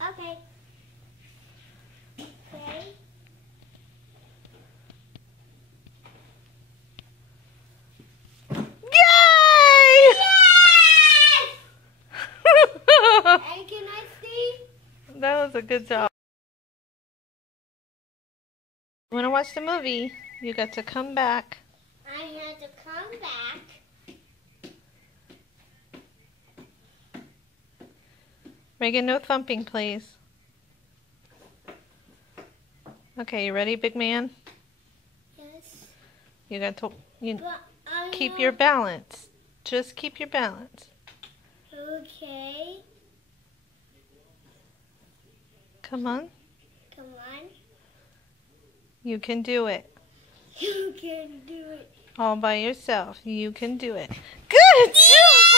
Okay. Okay. Yay! And can I see? That was a good job. You want to watch the movie? You got to come back. I had to come back. Megan, no thumping, please. Okay, you ready, big man? Yes. You got to But I keep your balance. Just keep your balance. Okay. Come on. Come on. You can do it. You can do it. All by yourself. You can do it. Good job!